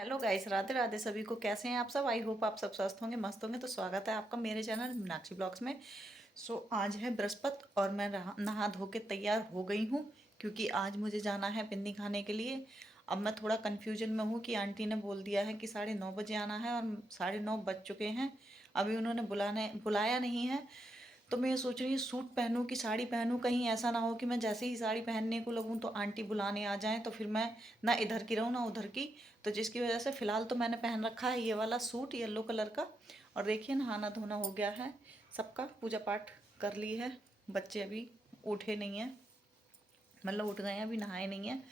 Hello guys, Radhe Radhe सभी को। कैसे हैं आप सब? आई होप आप सब स्वस्थ होंगे, मस्त होंगे। तो स्वागत है आपका मेरे चैनल मीनाक्षी ब्लॉग्स में। आज है बृहस्पति और मैं नहा धो के तैयार हो गई हूँ, क्योंकि आज मुझे जाना है पिन्नी खाने के लिए। अब मैं थोड़ा कन्फ्यूजन में हूँ कि आंटी ने बोल दिया है कि 9:30 बजे आना है और 9:30 बज चुके हैं। अभी उन्होंने बुलाया नहीं है। तो मैं ये सोच रही हूँ सूट पहनूं कि साड़ी पहनूं। कहीं ऐसा ना हो कि मैं जैसे ही साड़ी पहनने को लगूं तो आंटी बुलाने आ जाएं, तो फिर मैं ना इधर की रहूं ना उधर की। तो जिसकी वजह से फ़िलहाल तो मैंने पहन रखा है ये वाला सूट येलो कलर का। और देखिए, नहाना धोना हो गया है सबका, पूजा पाठ कर ली है। बच्चे अभी उठे नहीं हैं, मतलब उठ गए हैं, अभी नहाए नहीं हैं।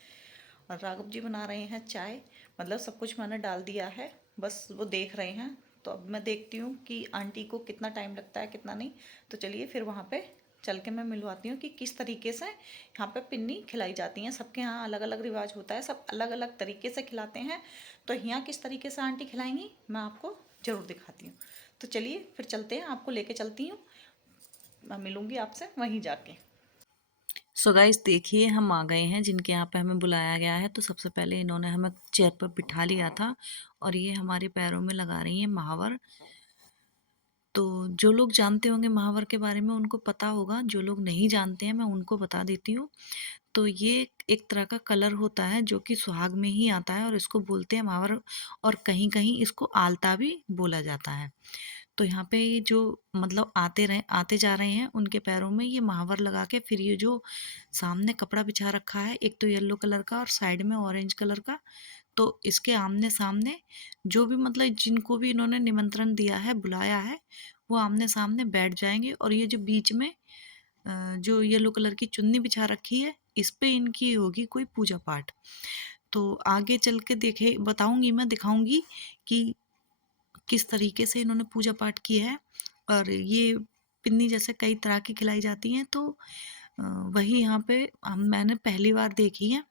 और राघव जी बना रहे हैं चाय। मतलब सब कुछ मैंने डाल दिया है, बस वो देख रहे हैं। तो अब मैं देखती हूँ कि आंटी को कितना टाइम लगता है कितना नहीं। तो चलिए फिर वहाँ पे चल के मैं मिलवाती हूँ कि किस तरीके से यहाँ पे पिन्नी खिलाई जाती हैं। सबके यहाँ अलग अलग रिवाज होता है, सब अलग अलग तरीके से खिलाते हैं। तो यहाँ किस तरीके से आंटी खिलाएंगी मैं आपको ज़रूर दिखाती हूँ। तो चलिए फिर चलते हैं, आपको लेके चलती हूँ। मैं मिलूँगी आपसे वहीं जाके। सो गाइस, देखिए हम आ गए हैं जिनके यहाँ पे हमें बुलाया गया है। तो सबसे पहले इन्होंने हमें चेयर पर बिठा लिया था और ये हमारे पैरों में लगा रही हैं महावर। तो जो लोग जानते होंगे महावर के बारे में उनको पता होगा, जो लोग नहीं जानते हैं मैं उनको बता देती हूँ। तो ये एक तरह का कलर होता है जो कि सुहाग में ही आता है और इसको बोलते हैं महावर। और कहीं कहीं इसको आलता भी बोला जाता है। तो यहाँ पे ये जो मतलब आते जा रहे हैं उनके पैरों में ये महावर लगा के, फिर ये जो सामने कपड़ा बिछा रखा है, एक तो येलो कलर का और साइड में ऑरेंज कलर का। तो इसके आमने सामने जो भी मतलब जिनको भी इन्होंने निमंत्रण दिया है, बुलाया है, वो आमने सामने बैठ जाएंगे। और ये जो बीच में जो येलो कलर की चुन्नी बिछा रखी है, इस पे इनकी होगी कोई पूजा पाठ। तो आगे चल के देखे बताऊंगी, मैं दिखाऊंगी कि किस तरीके से इन्होंने पूजा पाठ किया है। और ये पिन्नी जैसे कई तरह की खिलाई जाती हैं, तो वही यहाँ पे मैंने पहली बार देखी है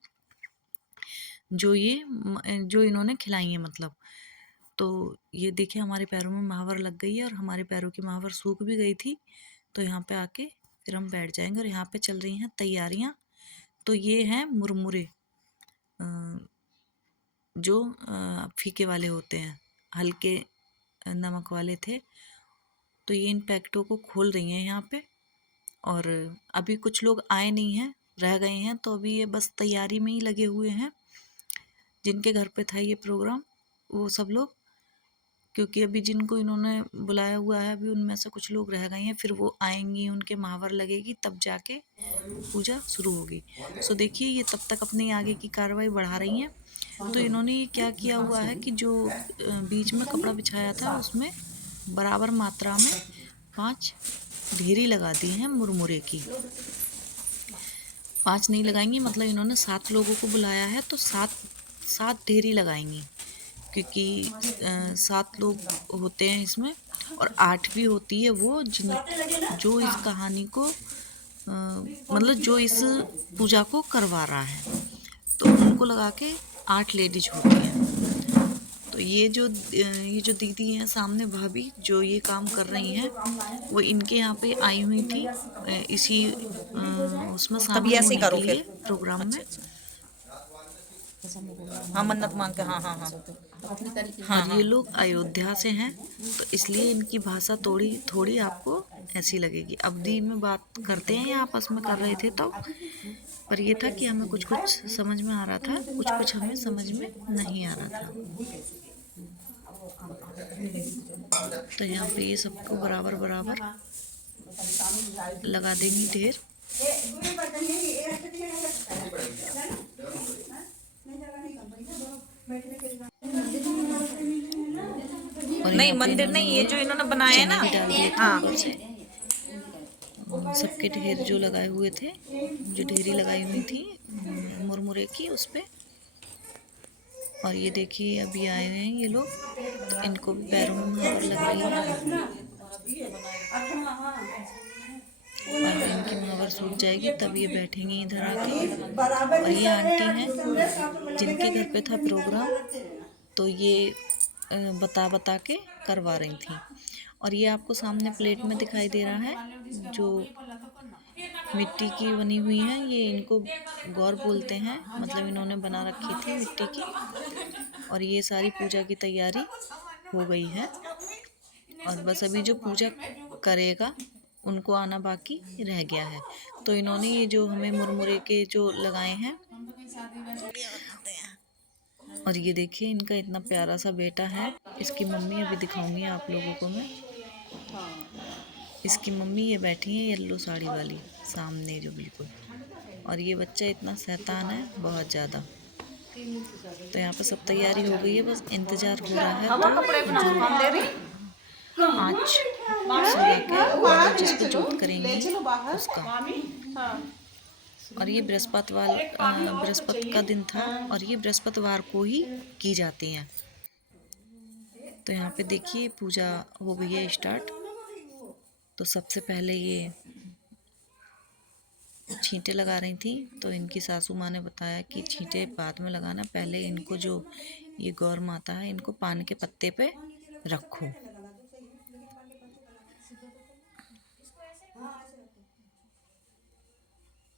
जो इन्होंने खिलाई है मतलब। तो ये देखिए हमारे पैरों में महावर लग गई है और हमारे पैरों की महावर सूख भी गई थी। तो यहाँ पे आके फिर हम बैठ जाएंगे और यहाँ पे चल रही हैं तैयारियाँ। तो ये हैं मुरमुरे, अ, जो फीके वाले होते हैं, हल्के नमक वाले थे। तो ये इन पैकेटों को खोल रही हैं यहाँ पे। और अभी कुछ लोग आए नहीं हैं, रह गए हैं, तो अभी ये बस तैयारी में ही लगे हुए हैं। जिनके घर पे था ये प्रोग्राम वो सब लोग, क्योंकि अभी जिनको इन्होंने बुलाया हुआ है अभी उनमें से कुछ लोग रह गए हैं, फिर वो आएंगी, उनके महावर लगेगी, तब जाके पूजा शुरू होगी। सो देखिए ये तब तक अपनी आगे की कार्रवाई बढ़ा रही हैं। तो इन्होंने ये क्या किया हुआ है कि जो बीच में कपड़ा बिछाया था उसमें बराबर मात्रा में 5 ढेरी लगा दी हैं मुरमुरे की। 5 नहीं लगाएंगी, मतलब इन्होंने 7 लोगों को बुलाया है तो 7 ढेरी लगाएंगी, क्योंकि 7 लोग होते हैं इसमें। और 8 भी होती है वो जो इस कहानी को मतलब जो इस पूजा को करवा रहा है, तो उनको लगा के 8 लेडीज होती हैं। तो ये जो दीदी हैं सामने, भाभी जो ये काम कर रही हैं, वो इनके यहाँ पे आई हुई थी इसी उसमें तभी शामिल ऐसे ही होने के करो लिए फिर। प्रोग्राम में। अच्छा अच्छा। हाँ, मन्नत मांग के। हाँ हाँ हाँ। हाँ और ये हाँ। लोग अयोध्या से हैं, तो इसलिए इनकी भाषा थोड़ी थोड़ी आपको ऐसी लगेगी। अवधी में बात करते हैं, ये आपस में कर रहे थे तो। पर ये था कि हमें कुछ कुछ समझ में आ रहा था, कुछ कुछ हमें समझ में नहीं आ रहा था। तो यहाँ पे ये सबको बराबर बराबर लगा देंगी ढेर। और नहीं, यहाँ पे मंदिर इन्होंने नहीं, ये ये जो इन्होंने बनाए है चने ना। भी डाल दिए थे हाँ। ऊपर से। सबके ढेर जो लगाए हुए थे, जो ढेरी लगाई हुई थी मुरमुरे की, उस पे। और ये देखिए अभी आए हुए हैं ये लोग, तो इनको भी पैरों में महावर लग रही है। और इनकी महावर सूख जाएगी तब ये बैठेंगे इधर आके। और ये आंटी हैं जिनके घर पे था प्रोग्राम, तो ये बता बता के करवा रही थी। और ये आपको सामने प्लेट में दिखाई दे रहा है जो मिट्टी की बनी हुई है, ये इनको गौर बोलते हैं, मतलब इन्होंने बना रखी थी मिट्टी की। और ये सारी पूजा की तैयारी हो गई है और बस अभी जो पूजा करेगा उनको आना बाकी रह गया है। तो इन्होंने ये जो हमें मुरमुरे के जो लगाए हैं, और ये देखिए इनका इतना प्यारा सा बेटा है। इसकी मम्मी अभी दिखाऊंगी आप लोगों को मैं। इसकी मम्मी ये बैठी है येलो साड़ी वाली सामने जो बिल्कुल, और ये बच्चा इतना शैतान है बहुत ज़्यादा। तो यहाँ पे सब तैयारी हो गई है, बस इंतज़ार हो रहा है तो जो आँच सुला के और जिस पे जोत करेंगे उसका। और ये बृहस्पति का दिन था और ये बृहस्पतिवार को ही की जाती हैं। तो यहाँ पे देखिए पूजा हो गई है स्टार्ट। तो सबसे पहले ये छींटे लगा रही थी, तो इनकी सासू माँ ने बताया कि छींटे बाद में लगाना, पहले इनको जो ये गौर माता है इनको पान के पत्ते पे रखो।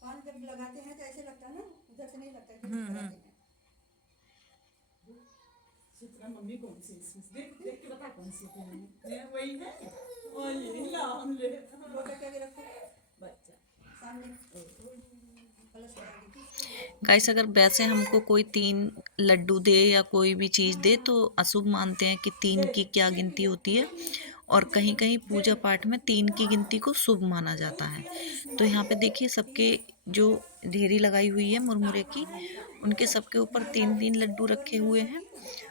पान जब लगाते हैं तो ऐसे लगता है ना, उधर से नहीं लगता है। मम्मी कौन सी देख देख के बता कौन सी है वही है। और ये ला हम ले वो क्या रखो बच्चा सामने कलश लगा। गाइस अगर वैसे हमको कोई 3 लड्डू दे या कोई भी चीज़ दे तो अशुभ मानते हैं कि 3 की क्या गिनती होती है, और कहीं कहीं पूजा पाठ में 3 की गिनती को शुभ माना जाता है। तो यहाँ पे देखिए सबके जो ढेरी लगाई हुई है मुरमुरे की, उनके सबके ऊपर 3-3 लड्डू रखे हुए हैं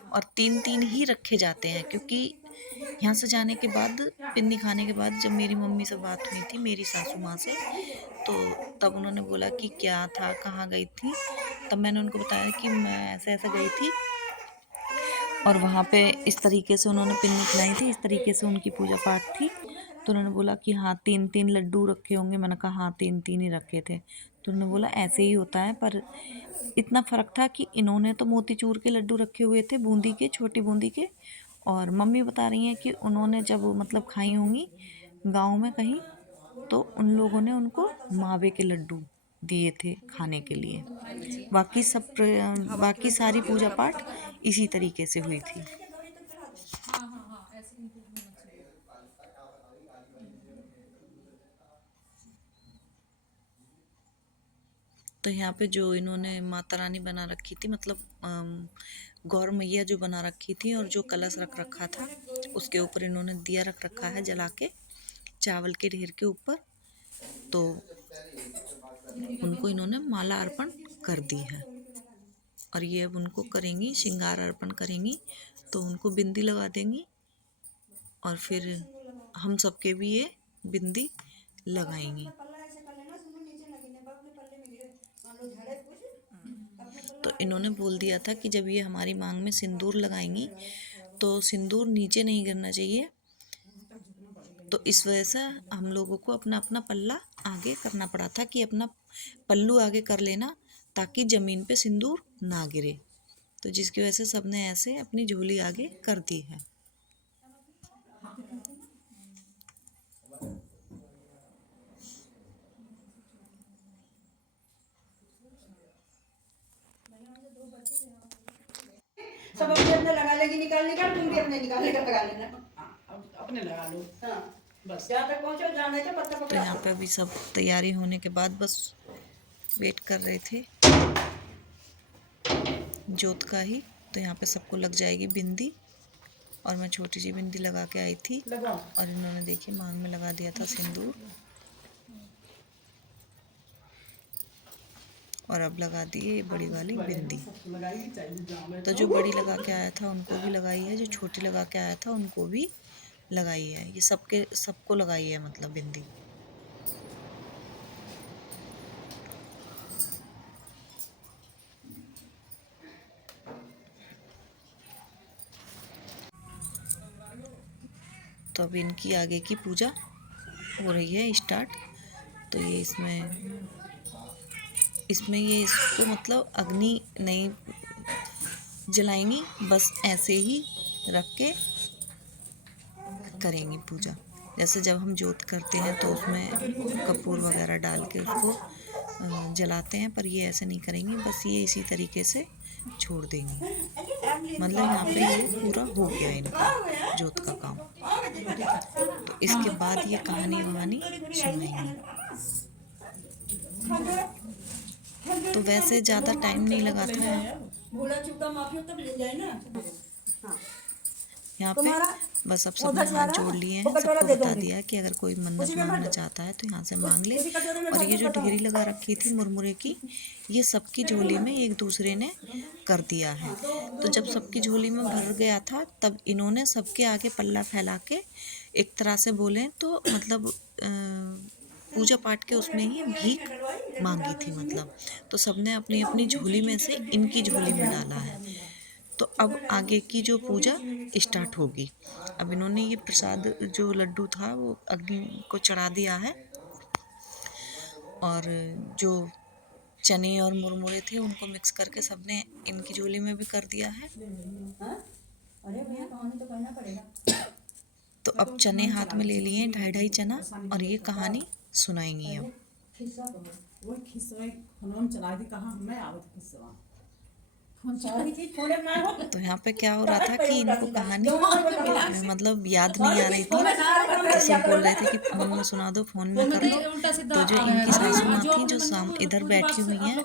और 3-3 ही रखे जाते हैं, क्योंकि यहाँ से जाने के बाद पिन्नी खाने के बाद जब मेरी मम्मी से बात हुई थी मेरी सासू माँ से, तो तब उन्होंने बोला कि क्या था, कहाँ गई थी। तब मैंने उनको बताया कि मैं ऐसे ऐसे गई थी और वहाँ पे इस तरीके से उन्होंने पिन्नी खिलाई थी, इस तरीके से उनकी पूजा पाठ थी। तो उन्होंने बोला कि हाँ 3-3 लड्डू रखे होंगे। मैंने कहा हाँ 3-3 ही रखे थे। तो उन्होंने बोला ऐसे ही होता है, पर इतना फ़र्क था कि इन्होंने तो मोतीचूर के लड्डू रखे हुए थे, बूंदी के, छोटी बूंदी के, और मम्मी बता रही हैं कि उन्होंने जब मतलब खाई होंगी गांव में कहीं, तो उन लोगों ने उनको मावे के लड्डू दिए थे खाने के लिए। बाकी सारी पूजा पाठ इसी तरीके से हुई थी। तो यहाँ पे जो इन्होंने माता रानी बना रखी थी, मतलब गौर मैया जो बना रखी थी, और जो कलश रख रखा था उसके ऊपर इन्होंने दिया रख रखा है जला के चावल के ढेर के ऊपर। तो उनको इन्होंने माला अर्पण कर दी है और ये अब उनको करेंगी, श्रृंगार अर्पण करेंगी। तो उनको बिंदी लगा देंगी और फिर हम सबके भी ये बिंदी लगाएंगी। तो इन्होंने बोल दिया था कि जब ये हमारी मांग में सिंदूर लगाएंगी तो सिंदूर नीचे नहीं गिरना चाहिए। तो इस वजह से हम लोगों को अपना अपना पल्ला आगे करना पड़ा था कि अपना पल्लू आगे कर लेना ताकि ज़मीन पे सिंदूर ना गिरे। तो जिसकी वजह से सबने ऐसे अपनी झोली आगे कर दी है। सब अपने अपने लगा लेगी, निकाल तुम भी अपने निकालने का लगा लेना। अपने लगा लो। हाँ बस जहाँ तक पहुँचो जाने का पत्ता पकड़ा। तो यहाँ पे अभी सब तैयारी होने के बाद बस वेट कर रहे थे जोत का ही। तो यहाँ पे सबको लग जाएगी बिंदी, और मैं छोटी सी बिंदी लगा के आई थी और इन्होंने देखिए मांग में लगा दिया था सिंदूर, और अब लगा दी है बड़ी वाली बिंदी। तो जो बड़ी लगा के आया था उनको भी लगाई है, जो छोटी लगा के आया था उनको भी लगाई है। ये सबको लगाई है मतलब बिंदी। तो अब इनकी आगे की पूजा हो रही है स्टार्ट। तो ये इसमें ये इसको मतलब अग्नि नहीं जलाएंगी, बस ऐसे ही रख के करेंगी पूजा। जैसे जब हम जोत करते हैं तो उसमें कपूर वगैरह डाल के उसको जलाते हैं, पर ये ऐसे नहीं करेंगी, बस ये इसी तरीके से छोड़ देंगी। मतलब यहाँ पे ये पूरा हो गया इनका जोत का काम। तो इसके बाद ये कहानी वहानी सुनाएंगी। तो वैसे ज़्यादा टाइम नहीं लगा था बोला चुका माफी तब ले जाए ना। यहाँ पे। बस अब सबने हाथ जोड़ लिए हैं, सबको बता दिया कि अगर कोई मन्नत मांगना चाहता है तो यहाँ से मांग ले। और ये जो ढेरी लगा रखी थी मुरमुरे की, ये सबकी झोली में एक दूसरे ने कर दिया है। तो जब सबकी झोली में भर गया था तब इन्होंने सबके आगे पल्ला फैला के एक तरह से बोले तो मतलब पूजा पाठ के उसमें ही भीख मांगी थी मतलब। तो सबने अपनी अपनी झोली में से इनकी झोली में डाला है। तो अब आगे की जो पूजा स्टार्ट होगी। अब इन्होंने ये प्रसाद जो लड्डू था वो अग्नि को चढ़ा दिया है, और जो चने और मुरमुरे थे उनको मिक्स करके सबने इनकी झोली में भी कर दिया है। अरे भैया कहानी तो कहना पड़ेगा। तो अब चने हाथ में ले लिए 2.5 चना, और ये कहानी सुनाएंगी अब। वो खिस्सा फोन चला दी, कहाँ मैं आवत खिस्सा तो यहाँ पे क्या हो रहा था कि इनको कहानी मतलब याद नहीं आ रही थी, तो सब बोल रहे थे कि फोन में सुना दो, फोन में कर लो। तो जो इनकी सासू माँ थी जो इधर बैठी हुई हैं,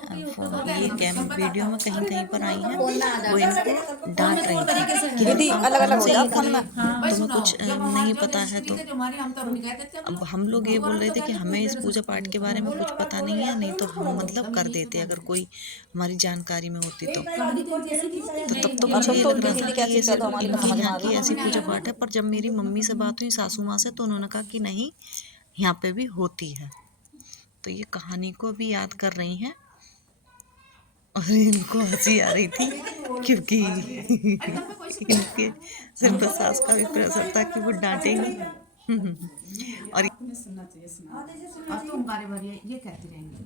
ये वीडियो में कहीं कहीं पर आई हैं, वो इनको डांट रही थी कि अलग-अलग हो जाओ फोन में, तुम्हें कुछ नहीं पता है। तो अब हम लोग ये बोल रहे थे कि हमें इस पूजा पाठ के बारे में कुछ पता नहीं है, नहीं तो हम मतलब कर देते अगर कोई हमारी जानकारी में होती तो तब तो मुझे ये लग रहा था कि ये सिर्फ इनके यहाँ की ऐसी पूजा पाठ है। पर जब मेरी मम्मी से बात हुई सासू माँ से, तो उन्होंने कहा कि नहीं, यहाँ पे भी होती है। तो ये कहानी को अभी याद कर रही हैं, और इनको हंसी आ रही थी क्योंकि इनके सिर पर सास का भी प्रेशर था कि वो डांटेंगी। और सुनना चाहिए, सुना और तुम बारे बारे ये कहती रहेंगे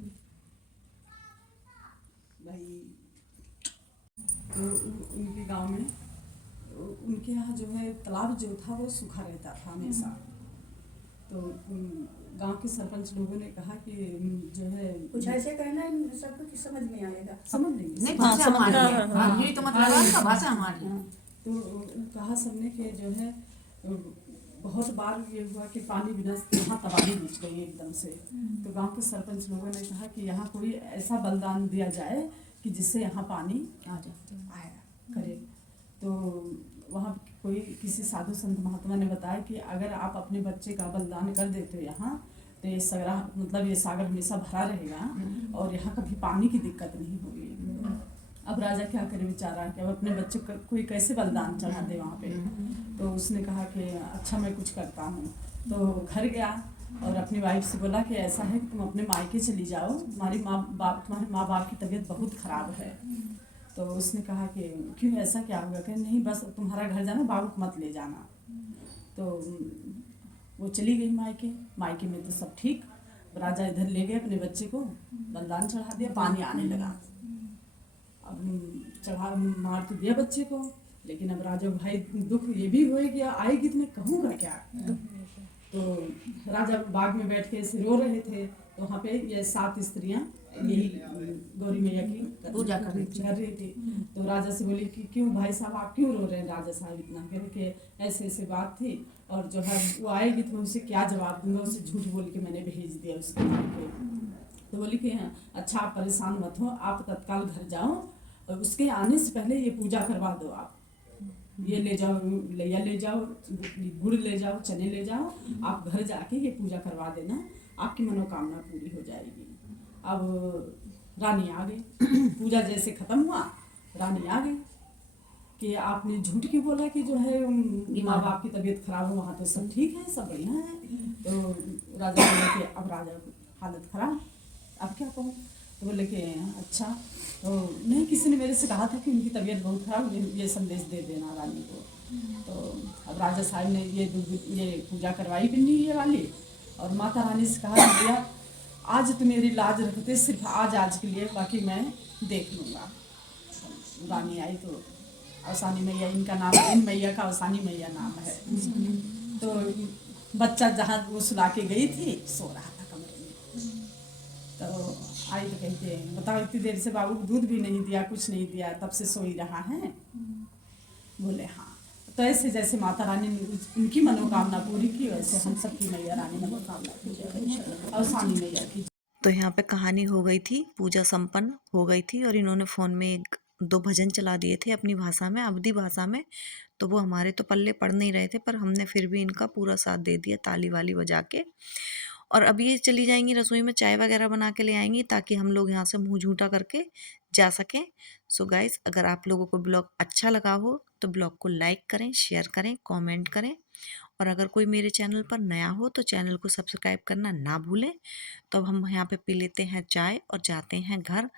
भाई। तो उनके गांव में उनके यहाँ जो है तालाब जो था वो सूखा रहता था हमेशा। तो गांव के सरपंच लोगों ने कहा कि जो है कुछ ऐसे कहना सब कुछ समझ में आएगा, समझ लेंगे। नहीं, भाषा हमारी ये तो मतलब है ना, भाषा हमारी। तो कहा सबने कि जो है बहुत बार ये हुआ कि पानी बिना यहाँ तबाही मच गई एकदम से। तो गांव के सरपंच लोगों ने कहा कि यहाँ कोई ऐसा बलिदान दिया जाए कि जिससे यहाँ पानी आ जाए आया करे। तो वहाँ कोई किसी साधु संत महात्मा ने बताया कि अगर आप अपने बच्चे का बलिदान कर देते हो यहाँ, तो ये सगरा मतलब ये सागर हमेशा भरा रहेगा और यहाँ कभी पानी की दिक्कत नहीं होगी। अब राजा क्या करे बेचारा कि अब अपने बच्चे को कोई कैसे बलिदान चढ़ा दे वहाँ पे। तो उसने कहा कि अच्छा मैं कुछ करता हूँ। तो घर गया और अपनी वाइफ से बोला कि ऐसा है कि तुम अपने मायके चली जाओ, तुम्हारे माँ बाप की तबीयत बहुत ख़राब है। तो उसने कहा कि क्यों, ऐसा क्या होगा? कि नहीं बस तुम्हारा घर जाना, बाबू को मत ले जाना। तो वो चली गई मायके में तो सब ठीक। राजा इधर ले गए अपने बच्चे को, बलिदान चढ़ा दिया, पानी आने लगा। अब चढ़ा मार तो दिया बच्चे को, लेकिन अब राजा भाई दुख ये भी हो गया, आएगी तो मैं कहूँगा क्या। तो राजा बाग में बैठ के ऐसे रो रहे थे। तो वहाँ पे ये 7 स्त्रियाँ यही गौरी मैया की पूजा कर रही थी। तो राजा से बोली कि क्यों भाई साहब आप क्यों रो रहे हैं? राजा साहब इतना कह रहे कि ऐसे ऐसे बात थी, और जो है वो आएगी तो मैं उसे क्या जवाब दूंगा, उसे झूठ बोल के मैंने भेज दिया उसके घर पे। तो बोली कि अच्छा आप परेशान मत हो, आप तत्काल घर जाओ और उसके आने से पहले ये पूजा करवा दो। आप ये ले जाओ, लैया ले जाओ, गुड़ ले जाओ, चने ले जाओ, आप घर जाके ये पूजा करवा देना, आपकी मनोकामना पूरी हो जाएगी। अब रानी आ गई। पूजा जैसे ख़त्म हुआ, रानी आ गई कि आपने झूठ क्यों बोला कि जो है माँ बाप की तबीयत खराब हो, वहाँ तो सब ठीक है, सब बढ़िया है। तो राजा बोले कि अब राजा की हालत खराब, अब क्या कहूँ? तो बोले कि अच्छा, तो नहीं, किसी ने मेरे से कहा था कि उनकी तबीयत बहुत खराब, ये संदेश दे देना रानी को। तो अब राजा साहब ने ये पूजा करवाई बिन्नी ये वाली, और माता रानी से कहा कि भैया आज तो मेरी लाज रखते, सिर्फ आज के लिए, बाकी मैं देख लूँगा। रानी आई तो अवसानी मैया इनका नाम है, इन मैया का अवसानी मैया नाम है। तो बच्चा जहाँ वो सुला के गई थी सो रहा था कमरे में। तो आई तो कहते बताओ इतनी देर से बाबू को दूध भी नहीं दिया, कुछ नहीं दिया, तब से सो ही रहा है। बोले हाँ। तो ऐसे जैसे माता रानी ने उनकी मनोकामना पूरी की, वैसे हम सबकी मैया रानी मनोकामना पूरी करें और स्वामी मैया की। तो यहाँ पे कहानी हो गई थी, पूजा संपन्न हो गई थी और इन्होंने फ़ोन में एक दो भजन चला दिए थे अपनी भाषा में, अवधी भाषा में। तो वो हमारे तो पल्ले पड़ नहीं रहे थे, पर हमने फिर भी इनका पूरा साथ दे दिया ताली वाली बजा के। और अब ये चली जाएंगी रसोई में, चाय वगैरह बना के ले आएंगी ताकि हम लोग यहाँ से मुंह झूठा करके जा सकें। सो गाइस, अगर आप लोगों को ब्लॉग अच्छा लगा हो तो ब्लॉग को लाइक करें, शेयर करें, कमेंट करें। और अगर कोई मेरे चैनल पर नया हो तो चैनल को सब्सक्राइब करना ना भूलें। तो अब हम यहाँ पे पी लेते हैं चाय और जाते हैं घर।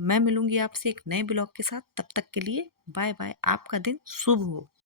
मैं मिलूंगी आपसे एक नए ब्लॉग के साथ, तब तक के लिए बाय बाय। आपका दिन शुभ हो।